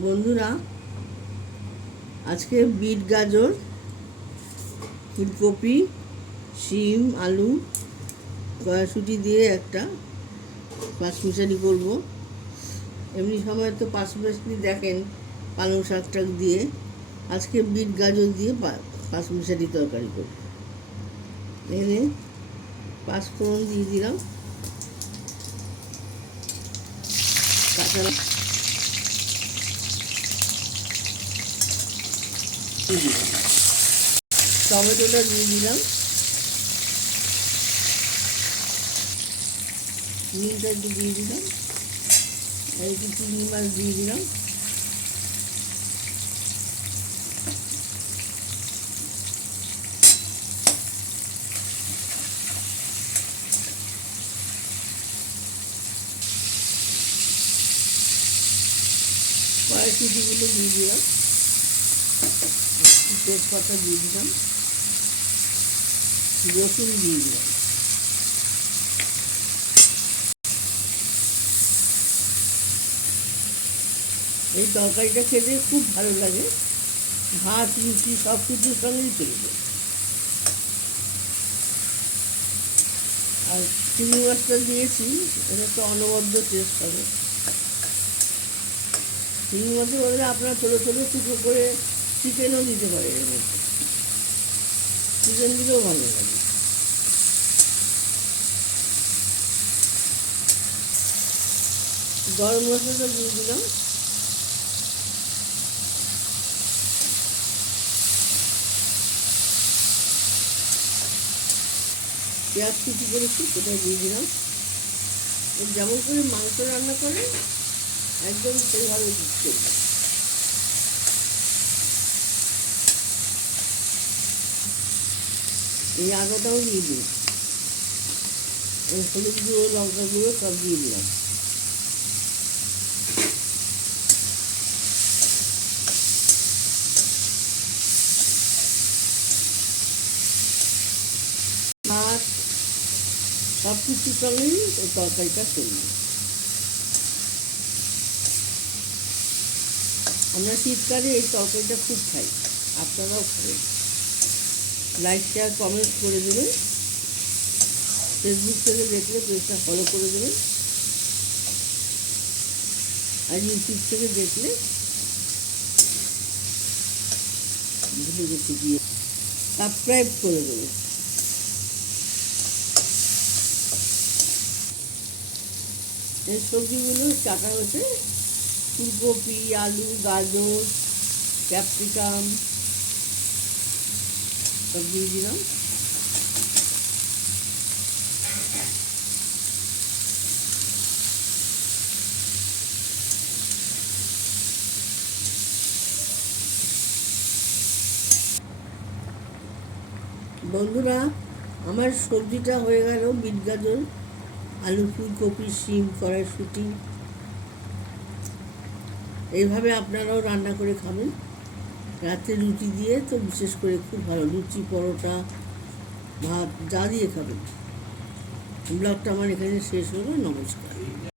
বন্ধুরা, আজকে বিট, গাজর, ফুলকপি, শিম, আলু, কড়াইশুঁটি দিয়ে একটা পাঁচমিশালি করব। এমনি সময় তো পাঁচমিশালি দেখেন পালং শাক টাক দিয়ে, আজকে বিট গাজর দিয়ে পাঁচমিশালি তরকারি করব। এখানে পাঁচফোড়ন দিয়ে দিলাম, কাঁচা টমেটোটা দিয়ে দিলাম, নুনটা একটু দিয়ে দিলাম, আর একটু চিংড়ি মাছ দিয়ে দিলাম, কড়াইশুঁটিগুলো দিয়ে দিলাম, তেজপাতা দিয়ে দিলাম, রসুন দিয়ে দিলাম। এই তরকারিটা খেতে খুব ভালো লাগে, ভাত রুটি সব কিছুর সঙ্গেই চলবে। আর চিংড়ি মাছটা দিয়েছি, এটা তো অনবদ্য টেস্ট হবে। চিংড়ি মাছের বদলে আপনারা ছোটো ছোটো টুকরো করে চিকেনও দিতে পারে, এর মধ্যে চিকেন দিলেও ভালো লাগে। গরম মশলাটা দিয়ে দিলাম, পেঁয়াজ কুচি করেছি সেটা দিয়ে দিলাম। যেমন করে মাংস রান্না করে একদম সেইভাবে দিচ্ছে। এই আদাটাও দিয়ে দিই, হলুদ গুঁড়ো, লঙ্কা গুঁড়ো সব দিয়ে দিলাম। ভাত সব কিছুর সঙ্গেই ওই তরকারিটা করব। আমরা শীতকালে এই তরকারিটা খুব খাই, আপনারাও খাবেন। লাইক, শেয়ার, কমেন্ট করে দেবেন। ফেসবুক থেকে দেখলে পেজটা ফলো করে দেবেন, আর ইউটিউব থেকে দেখলে সাবস্ক্রাইব করে দেবেন। এই সবজিগুলো কাটা হয়েছে, ফুলকপি, আলু, গাজর, ক্যাপসিকাম সব দিয়ে দিলাম। বন্ধুরা, আমার সবজিটা হয়ে গেল, বিট, গাজর, আলু, ফুলকপি, শিম, কড়াইশুঁটি। এইভাবে আপনারাও রান্না করে খাবেন। রাতে রুটি দিয়ে তো বিশেষ করে খুব ভালো, লুচি, পরোটা, ভাত যা দিয়ে খাবেন। ব্লগটা আমার এখানে শেষ হলো। নমস্কার।